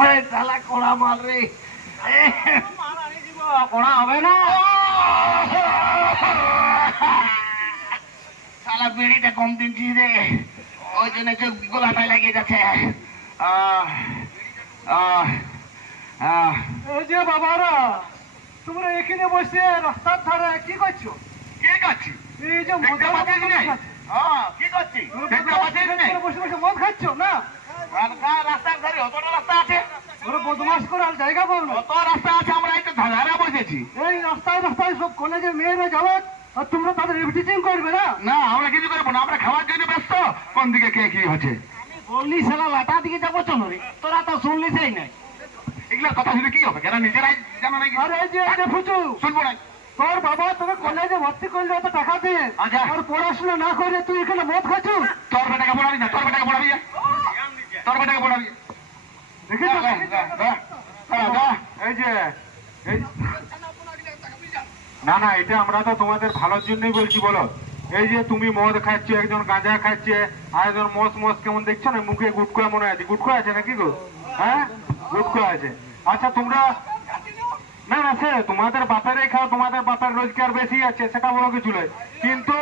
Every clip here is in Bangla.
ওই শালা কোড়া মাল রে, কোড়া হবে না। শালা বিড়িটা কম দিনছি রে, ওই জন্য চোখ গোলাটায় লাগিয়ে যাচ্ছে। এই যে বাবারা, তোমরা এখানে বসে রাস্তার ধারে কি করছো? কি করছি? এই যে মদ কি করছি? বসে বসে মদ খাচ্ছ না? রাস্তার ধারে অতটা রাস্তা আছে, ওরা বদমাস করার জায়গা পাবো না। অত রাস্তা আছে, আমরা একটু ধারে বসেছি। এই রাস্তায় রাস্তায় সব কলেজের মেয়েরা যাবে, আর তোমরা তাদের এভিটিং করবে না? না, আমরা কিছু করবো না, আমরা খাওয়ার জন্য ব্যস্ত। কোন দিকে কে কি হচ্ছে বললি শালা লাটা দিকে যাবো চলো রে, তোরা তো শুনলিসই নাই। এগুলোর কথা শুনে কি হবে? কেন নিজেরাই জানো নাকি? আরে এই যে ফুচু, শুনবো না। তোর বাবা তোকে কলেজে ভর্তি করলে অত টাকা দিয়ে, আচ্ছা। আর পড়াশোনা না করে তুই এখানে মদ খাচ্ছু? তোর বেটাকে পড়াবি না, তোর বেটাকে পড়াবি, তোর বেটাকে পড়াবি। দেখেছো? এই যে না না, এটা আমরা তো তোমাদের ভালোর জন্যই বলছি। বলো, এই যে তুমি মদ খাচ্ছ, একজন গাঁজা খাচ্ছে, আর একজন মস মস কেমন দেখছো না, মুখে গুটকোয়া মনে আছে। গুটকোয়া আছে নাকি গো? হ্যাঁ, গুটকোয়া আছে। আচ্ছা তোমরা, না না, সে তোমাদের বাপেরাই খাও, তোমাদের বাপের রোজগার বেশি আছে, সেটা বড় কিছু নয়, কিন্তু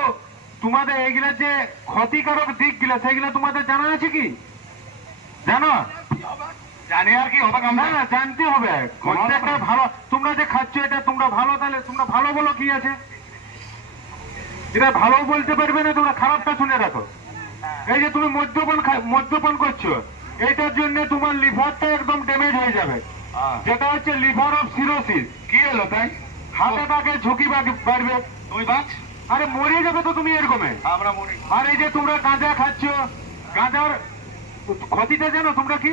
তোমাদের এইগুলা যে ক্ষতিকারক দিক গুলা, সেগুলা তোমাদের জানা আছে কি? জানো? জানি আর কি হবে? না না, জানতে হবে। প্রত্যেকটা ভালো, তোমরা যে খাচ্ছ এটা তোমরা ভালো, তাহলে তোমরা ভালো বলো কি আছে? এটা ভালো বলতে পারবে না, তোমরা খারাপটা শুনে রাখো। এই যে তুমি মদ্যপান করছো, এইটার জন্য তোমার লিভারটা একদম ড্যামেজ হয়ে যাবে, যেটা হচ্ছে লিভার অফ সিরোসিস। কি হলো তাই? হার্ট অ্যাটাকের ঝুঁকি বাড়বে। তুই বাঁচ, আরে মরে যাবে তো তুমি এরকমে। আমরা মরি। আর এই যে তোমরা গাঁজা খাচ্ছ, গাঁজার ক্ষতিটা জানো তোমরা কি?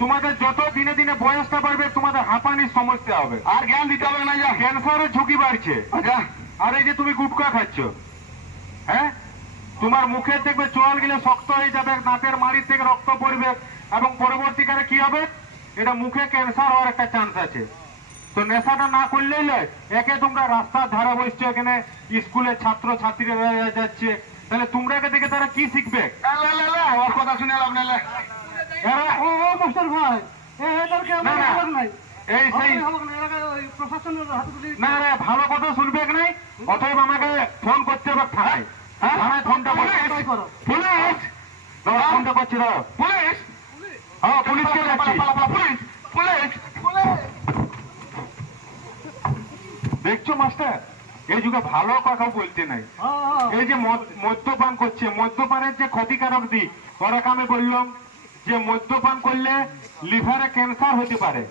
তোমাদের যত দিনে দিনে বয়সটা বাড়বে, তোমাদের হাঁপানির সমস্যা হবে, আর জ্ঞান দিতে হবে না, যা। ক্যান্সারের ঝুঁকি বাড়ছে। আচ্ছা, আর এই যে তুমি গুটকা খাচ্ছ, হ্যাঁ, তোমার মুখের দেখবে চোয়াল গেলে শক্ত হয়ে যাবে, দাঁতের মাড়ি থেকে রক্ত পড়বে, এবং পরবর্তীকালে কি হবে? এটা মুখে ক্যান্সার হওয়ার একটা চান্স আছে। তো নেশাটা না করলেই নয়, একে তোমরা রাস্তার ধারে বসছো, এখানে স্কুলের ছাত্র ছাত্রীরা যাচ্ছে, তাহলে তোমরা একে দেখে তারা কি শিখবে? ওর কথা শুনে লাভ নেই। এরা ও মাস্টার ভাই, এদেরকে না, না। আমার নাই। এই সেই প্রশাসনের হাতে তুলে না রে, ভালো কথা শুনবে কি নাই? অতএব আমাকে ফোন করতে হবে থানায়। থানায় ফোনটা তাই করো। পুলিশ দাও, ফোনটা করছি দাও। পুলিশ, হ্যাঁ, পুলিশকে যাচ্ছি। Police, police. দেখছো মাস্টার, এই যুগে ভালো কথা বলতে নাই। এই যে মদ্যপান করছে, মদ্যপানের যে ক্ষতিকারক দিক, ওরাকে আমি বললাম যে মদ্যপান করলে লিভারে ক্যান্সার হতে পারে,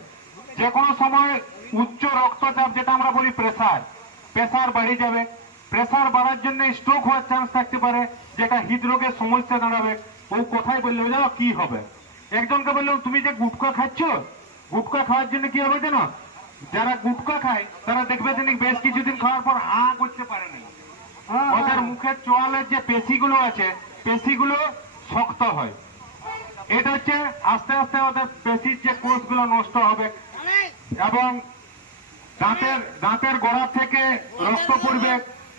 যে কোনো সময় উচ্চ রক্তচাপ, যেটা আমরা বলি প্রেসার বাড়ে যাবে, প্রেসার বাড়ার জন্য স্ট্রোক হওয়ার চান্স থাকতে পারে, যেটা হৃদরোগের সমস্যা দাঁড়াবে। ও কোথায় বললে জানো কি হবে? একজনকে বললাম তুমি যে গুটকা খাচ্ছ, গুটকা খাওয়ার জন্য কি হবে জানো? যারা গুটকা খায় তারা দেখবে তিনি বেশ কিছুদিন খাওয়ার পর করতে পারে না, ওদের মুখের চোয়ালের যে পেশিগুলো আছে, পেশিগুলো শক্ত হয়। এটা হচ্ছে আস্তে আস্তে ওদের পেশির যে কোষগুলো নষ্ট হবে, এবং দাঁতের গোড়া থেকে রক্ত পড়বে,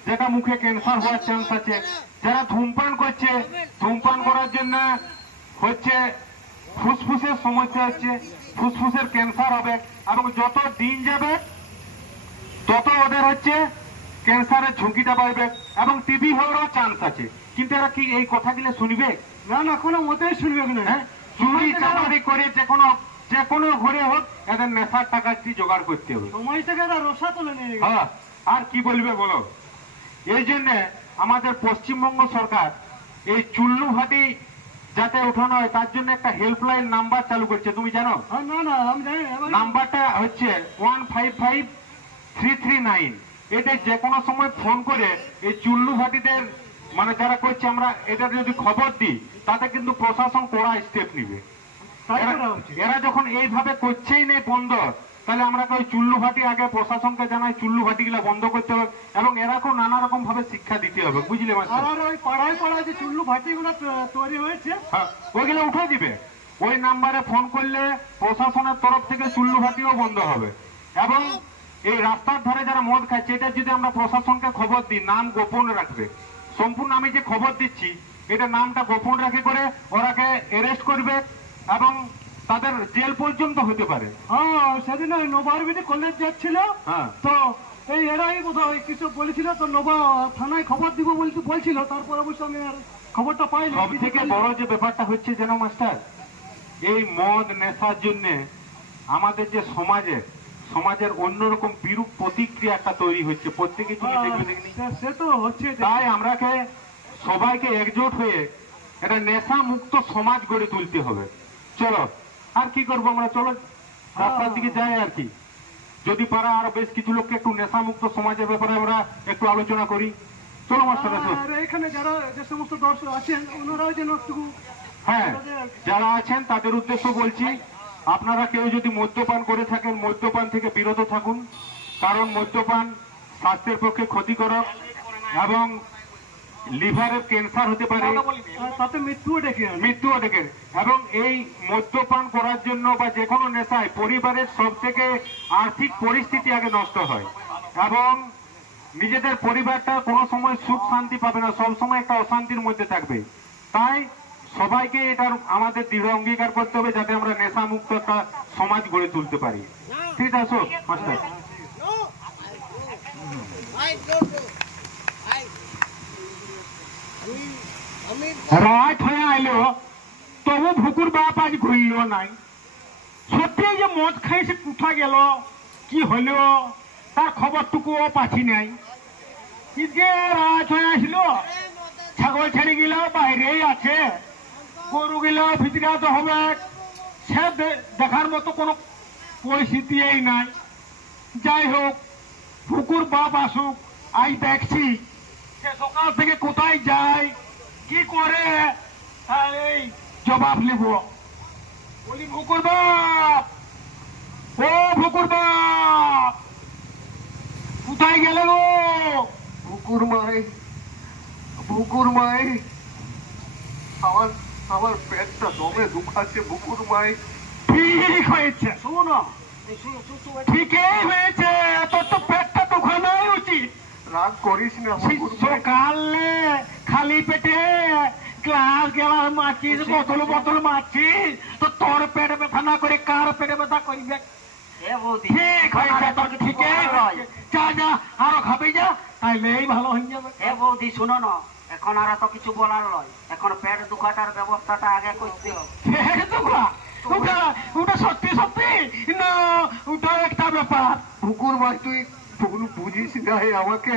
যেটা মুখে ক্যান্সার হওয়ার চান্স আছে। যারা ধূমপান করছে, ধূমপান করার জন্য হচ্ছে ফুসফুসের সমস্যা হচ্ছে, ফুসফুসের ক্যান্সার হবে, এবং যত দিন যাবে তত ওদের হচ্ছে ক্যান্সারের ঝুঁকিটা বাড়বে, এবং টিবি হওয়ারও চান্স আছে। কিন্তু এরা কি এই কথাগুলো শুনবে? না না, কোনো মতেই শুনবে না। হ্যাঁ, চুরি চামারি করে যে কোনো ঘরে হোক এদের নেশার টাকাটি জোগাড় করতে হবে। সময় থেকে এরা রসা তুলে নিয়ে গেছে। হ্যাঁ, আর কি বলবে বলো? এই জন্য আমাদের পশ্চিমবঙ্গ সরকার এই চুল্লু ভাটি যাতে উঠানো হয়, তার জন্য একটা হেল্পলাইন নাম্বার চালু করছে, তুমি জানো? না না, আমি জানি না। নাম্বারটা হচ্ছে 155339। এটা যে কোনো সময় ফোন করে এই চুল্লু ভাটিদের, মানে যারা করছে, আমরা এটা যদি খবর দিই, তাতে কিন্তু প্রশাসন কড়া স্টেপ নিবে। এরা যখন এইভাবে করছেই নেই বন্ধ, তাহলে আমরা ওই চুল্লু ভাটি আগে প্রশাসনকে জানাই, চুল্লু ভাটি গুলা বন্ধ করতে হবে, এবং এরাকেও নানা রকম ভাবে শিক্ষা দিতে হবে, বুঝলে? আর ওই পাড়ায় পাড়ায় যে চুল্লু ভাটি গুলো তৈরি হয়েছে, ওইগুলো উঠে দিবে। ওই নাম্বারে ফোন করলে প্রশাসনের তরফ থেকে চুল্লু ভাটিও বন্ধ হবে। এবং এই রাস্তার ধারে যারা মদ খাচ্ছে, এটা যদি আমরা প্রশাসনকে খবর দিই, নাম গোপন রাখবে। সম্পূর্ণ আমি যে খবর দিচ্ছি এটা নামটা গোপন রেখে করে ওরাকে অ্যারেস্ট করবে এবং তাদের জেল পর্যন্ত হতে পারে। হ্যাঁ, সেদিন ওই নবারবিটি কলেজ যাচ্ছিল, হ্যাঁ। তো এই এরাই বোধহয় কিছু বলেছিল, তো নবা থানায় খবর দিব বলছিল, তারপর অবশ্য আমি আর খবরটা পাইনি। সব থেকে বড় যে ব্যাপারটা হচ্ছে যেন মাস্টার, এই মদ নেশার জন্য আমাদের যে সমাজের অন্যরকম বিরূপ প্রতিক্রিয়া একটা তৈরি হচ্ছে প্রত্যেকে। সে তো হচ্ছে। তাই আমরাকে সবাইকে একজোট হয়ে একটা নেশা মুক্ত সমাজ গড়ে তুলতে হবে। চলো আর কি করবো আমরা, চলো রাস্তার দিকে যাই আর কি। যদি পারা আরো বেশ কিছু লোককে একটু নেশা মুক্ত সমাজের ব্যাপারে আমরা একটু আলোচনা করি। চলো মাস্টার। আর এখানে যারা যে সমস্ত দর্শক আছেন ওনারাও যেন একটু, হ্যাঁ, যারা আছেন তাদের উদ্দেশ্য বলছি, আপনারা কেউ যদি মদ্যপান করে থাকেন মদ্যপান থেকে বিরত থাকুন, কারণ মদ্যপান স্বাস্থ্যের পক্ষে ক্ষতিকারক এবং লিভারের ক্যান্সার হতে পারে, তাতে মৃত্যুও ডেকে এবং এই মদ্যপান করার জন্য বা যে কোনো নেশায় পরিবারের সব থেকে আর্থিক পরিস্থিতি আগে নষ্ট হয় এবং নিজেদের পরিবারটা কোনো সময় সুখ শান্তি পাবে না, সবসময় একটা অশান্তির মধ্যে থাকবে। তাই সবাইকে এটার আমাদের দৃঢ় অঙ্গীকার করতে হবে যাতে আমরা নেশা মুক্ত একটা সমাজ গড়ে তুলতে পারি। ঠিক আছে মাস্টার। রাত হয়ে আইলো তবু ভুকুর বাপ আজ ঘুরল নাই। সত্যি যে মদ খাই সে কোথা গেল, কি হলো তার খবরটুকুও পাচ্ছি নাই। যে রাত হয়ে আসলো, ছাগল ছেড়ে গেল বাইরেই আছে, গরু গেল ভিতরে তো হবে, সে দেখার মতো কোনো পরিস্থিতি নাই। যাই হোক, ভুকুর বাপ আসুক, আজ দেখছি সে সকাল থেকে কোথায় যায় কি করে, তার এই জবাব নেব। বলি ভুকুর বাপ, ও ভুকুর বাপ, কোথায় গেলে গো? বুকুর মাই আমার পেটটা দমে দুখাচ্ছে বুকুর মাই। ঠিক হয়েছে, শোনো, ঠিকই হয়েছে, তোর তো পেটটা দুখানাই উচিত। রাগ করিস না সকালে খালি পেটে গ্লাস মারছিস, বোতল মারছিস, তো তোর পেটে ব্যথা না করে কার পেটে ব্যথা করবে? ঠিক হয়েছে, তোর ঠিকই হয়েছে। যা যা আরো খাবি যা, তাইলেই ভালো হয়ে যাবে। এ বৌদি শুনো না, এখন আর তো কিছু বলার নয়, এখন পেট দুখাটার ব্যবস্থাটা আগে করতে হবে। পেট দুখা? ওটা সত্যি না ওটা একটা ব্যাপার? বুকুর মাই তুই বুঝিস না, আমাকে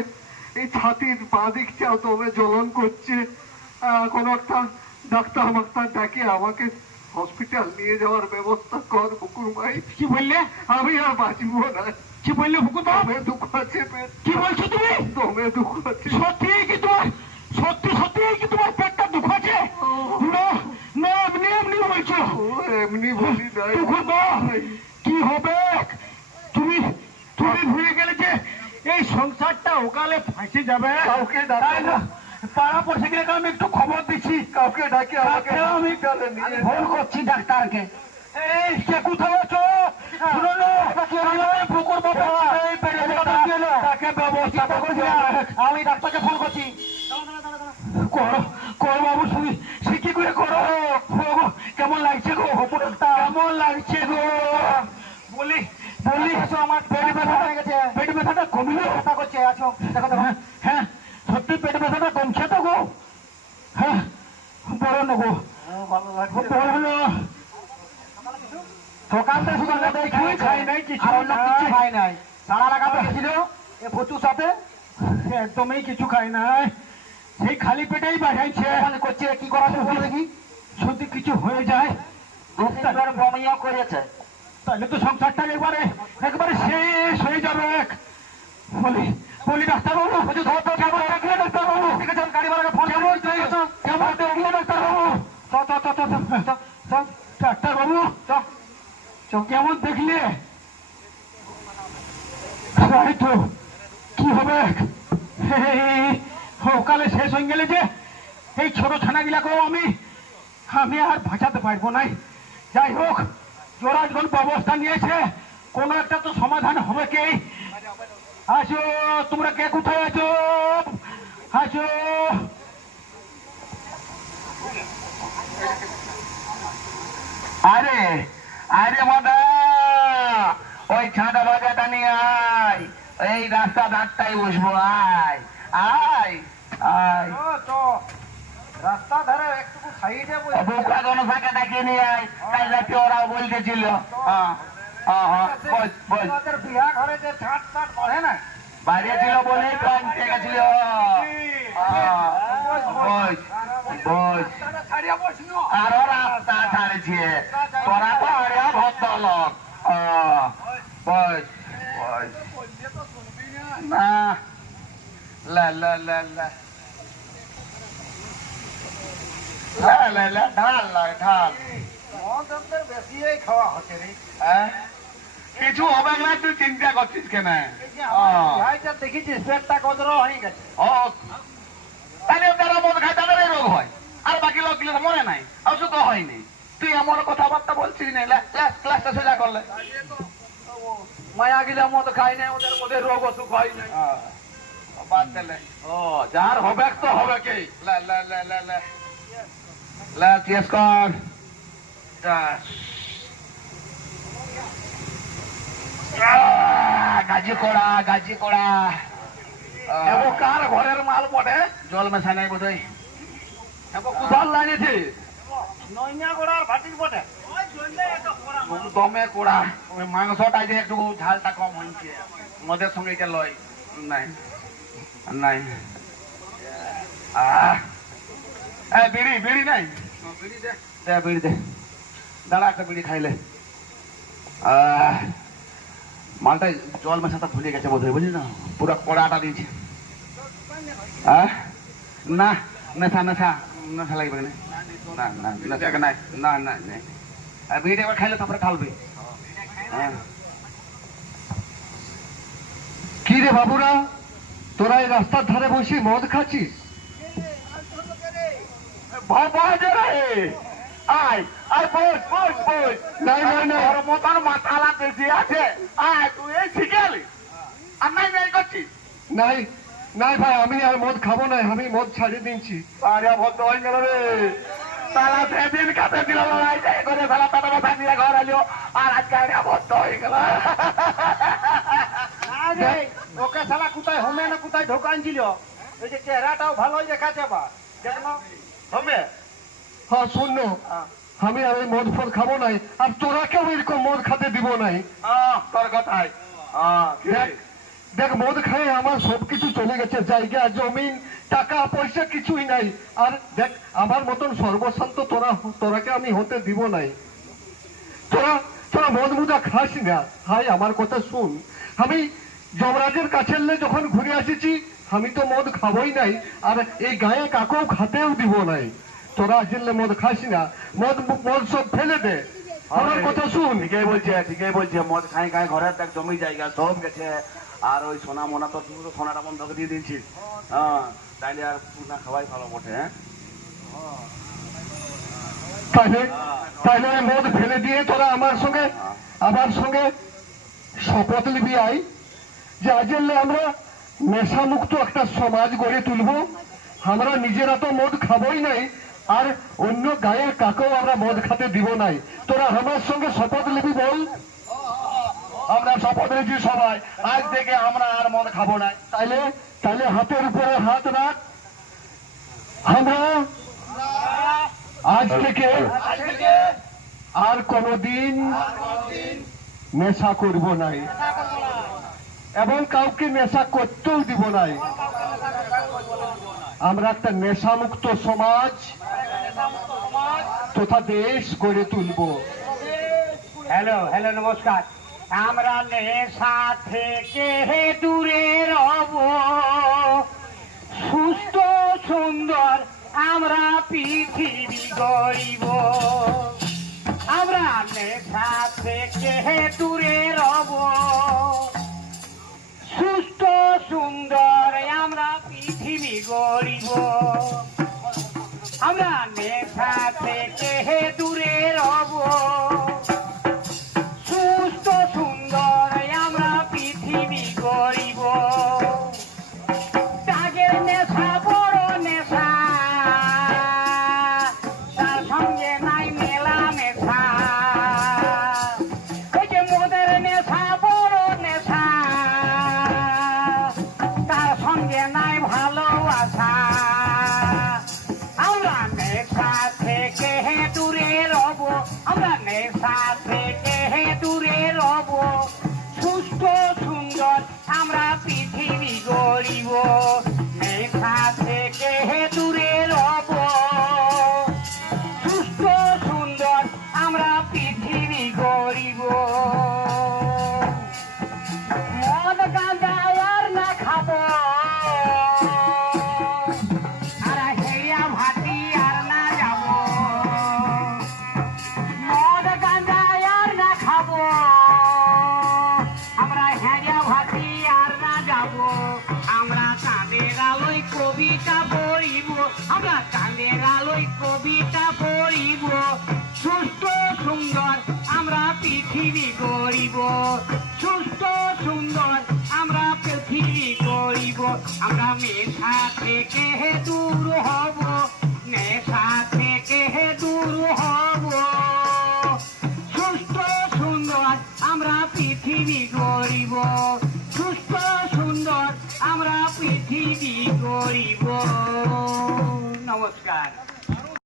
এই ছাতির বাঁ দিকটাও দমে জ্বলন করছে। কোন একটা ডাক্তার ডাকে আমাকে হসপিটাল নিয়ে যাওয়ার ব্যবস্থা কর বুকুর মাই। কি বললে? আমি আর বাঁচবো না। কি বললে বুকুর বাপ? দমে দুঃখ আছে পেট। কি বলছো তুমি? দমে দুঃখ আছে। সত্যি কি তোমার পেটটা দুঃখ আছে? না এমনি বলছো? এমনি বলি নাই। বুকুর বাপ, কি হবে? তুমি ভুলে গেলে যে এই সংসারটা ওকালে ফাঁসে যাবে। কাউকে তাই না? পাড়া পড়ছে গেলে আমি একটু খবর দিচ্ছি, কাউকে ডাকে আমাকে আমি ফোন করছি ডাক্তারকে। এই কে কোথায় আছো? শুনো না, পুকুর তাকে ব্যবস্থা করছি, আমি ডাক্তারকে ফোন করছি। করো বাবু, শুনি সে কি করে করো। কেমন লাগছে গো? কেমন লাগছে গো? বলি আমার পেট ব্যথা হয়ে গেছে। পেট ব্যথাটা কমিয়ে ব্যথা করছে। আছো দেখো। হ্যাঁ সত্যি পেট ব্যথাটা কমছে তো গো? হ্যাঁ বলো না গো, বলো। সকাল থেকে কিছুই খাই নাই, কিছু খাই নাই। সারা লাগাতে গেছিল এ ফতুর সাথে, একদমই কিছু খাই নাই, সেই খালি পেটেই বাড়াইছে করছে। কি করা যাবে দেখি, যদি কিছু হয়ে যায় বমিও করেছে, তাহলে তো সংসারটা একবারে শেষ হয়ে যাবে। বলি ডাক্তারবাবু, কেমন দেখলে ডাক্তারবাবু? গাড়ি বাড়াকে ফোন কেমন দেখলে ডাক্তারবাবু? ডাক্তারবাবু কেমন দেখলে? তো কি হবে? ওকালে শেষ হয়ে গেলে যে এই ছোট ছানাগুলাকেও আমি আর বাঁচাতে পারবো না। যাই হোক, ওরা যখন ব্যবস্থা নিয়েছে কোনো একটা তো সমাধান হবে। কে আসো, তোমরা কে কোথায় আছো? আসো। আরে আরে মাদা ওই ছাদা বাজাটা নিয়ে আয়, এই রাস্তা ধারটাই বসবো, আয় আয় আয়। রাস্তা ধারে একটু সাইডে বোকা জনসাকে ডাকিয়ে নিয়ে আয়, তাই রাতে ওরাও বলতেছিল। হ্যাঁ হ্যাঁ হ্যাঁ, বস বস। বিয়া ঘরে যে ছাট ছাট পড়ে না, বাইরে ছিল বলেই তো আনতে গেছিল। বস বস। আর রাস্তা ছাড়েছে, তোরা তো আরিয়া ভদ্রলোক। বস বস। না লা লা লা লা লা লা লা, ঢাল নয় ঢাল। বেশি খাওয়া হচ্ছে রে। হ্যাঁ? কিছু হবে না, তুই চিন্তা করছিস কেন? দেখিছিস পেটটা কদর হয়ে গেছে। তাহলে যারা মদ খায় তাদের রোগ হয়, আর বাকি লোকগুলো তো মনে নাই, অসুখ হয়নি। তুই এমন কথাবার্তা বলছিস না, ক্লাসটা সোজা করলে। মায়া গিলা মদ খাই না, ওদের মধ্যে রোগ অসুখ হয় না। বাদ দিলে যার হবে তো হবে কি। লা লা লা লা লা লা, চেস কর। গাজি কোড়া গাজি কোড়া। কার ঘরের মাল পড়ে জল মেশা নাই বোধ হয়। কোথার লাগিয়েছে নইনা গোড়ার ভাটির পটে দমে কোড়া। ওই মাংসটা যে একটু ঝালটা কম হয়েছে, মদের সঙ্গে এটা লয় নাই নাই। বিড়ি বিড়ি নাই, দে বিড়ি দে, দাঁড়া একটা বিড়ি খাইলে। মালটাই জল মেশাটা ভুলে গেছে বোধ হয়, বুঝলি না, পুরো কড়াটা দিয়েছে। না নেশা নেশা নেশা লাগবে না, না না নেশা নাই, না না না। বিড়িটা একবার খাইলে তারপরে খালবে। কি রে বাবুরা, তোরা এই রাস্তার ধারে বসে মদ খাচ্ছিস? আয় আয় বস বস বস। নাই নাই নাই, ওর মতন মাথালা বেশি আছে, আয় তুই এই শিখালি আর নাই নাই করছিস। নাই নাই ভাই, আমি আর মদ খাবো না, আমি মদ ছাড়িয়ে দিচ্ছি। আরে ভদ্র হয়ে গেল রে, তালা সেদিন কাছে দিল করে তালা তালা মাথা দিয়ে ঘর আলো, আর আজকে আরে ভদ্র হয়ে গেল। ওকে শালা কোথায় হোমে না কোথায় ঢোকান ছিল, ওই যে চেহারাটাও ভালোই দেখাচ্ছে বা দেখলো হবে। হ্যাঁ শূন্য, আমি আর এই মদ ফদ খাবো নাই, আর তোরা কেউ এরকম মদ খেতে দিব নাই। তোর কথাই দেখ দেখ, মদ খাই আমার সবকিছু চলে গেছে, জায়গা জমিন টাকা পয়সা কিছুই নাই। আর দেখ আমার মতন সর্বশান্ত তোরাকে আমি হতে দিব নাই। তোরা তোরা মদ মুদা খাস না। হাই আমার কথা শুন, আমি যমরাজের কাছে যখন ঘুরে আসিছি, আমি তো মদ খাবই নাই, আর এই গায়ে কাকেও খাতেও দিব নাই। তোরা আসলে মদ খাস না, মদ মদ সব ফেলে দে। আমার কথা শুন। ঠিকই বলছে মদ খাই খাই ঘরের দেখ জমি জায়গা সব গেছে, আর ওই সোনা মোনা তো তুই তো সোনাটা বন্ধ করে দিয়ে দিয়েছিস। তাইলে আর না খাওয়াই ভালো বটে। তাহলে তাহলে মদ ফেলে দিয়ে তোরা আমার সঙ্গে শপথ নিবি আই, যে আজকে আমরা নেশামুক্ত একটা সমাজ গড়ে তুলবো। আমরা নিজেরা তো মদ খাবোই নাই, আর অন্য গায়ের কাকেও আমরা মদ খেতে দিব নাই। তোরা আমার সঙ্গে শপথ নিবি বল। আমরা শপথ নিয়েছি সবাই, আজ থেকে আমরা আর মদ খাবো না। তাইলে হাতের উপরে হাত রাখ। আমরা আজ থেকে আর কোনদিন নেশা করব নাই, এবং কাউকে নেশা করতেও দিব নাই। আমরা একটা নেশামুক্ত সমাজ তথা দেশ গড়ে তুলব। হ্যালো হ্যালো, নমস্কার। আমরা নেশা থেকে দূরে রব, সুস্থ সুন্দর আমরা পৃথিবী গড়িব। আমরা নেশা থেকে দূরে রব, সুস্থ সুন্দর আমরা পৃথিবী গড়িব। আমরা নেশা থেকে দূরে রব, সুস্থ সুন্দর আমরা পৃথিবী গড়িব। তাগের নেশা বড় নেশা, সুস্থ সুন্দর আমরা পৃথিবী গড়িব, আমরা নেশা থেকে দূর হব, নেশা থেকে দূর হব। সুস্থ সুন্দর আমরা পৃথিবী গড়িব, সুস্থ সুন্দর আমরা পৃথিবী গড়িব। নমস্কার।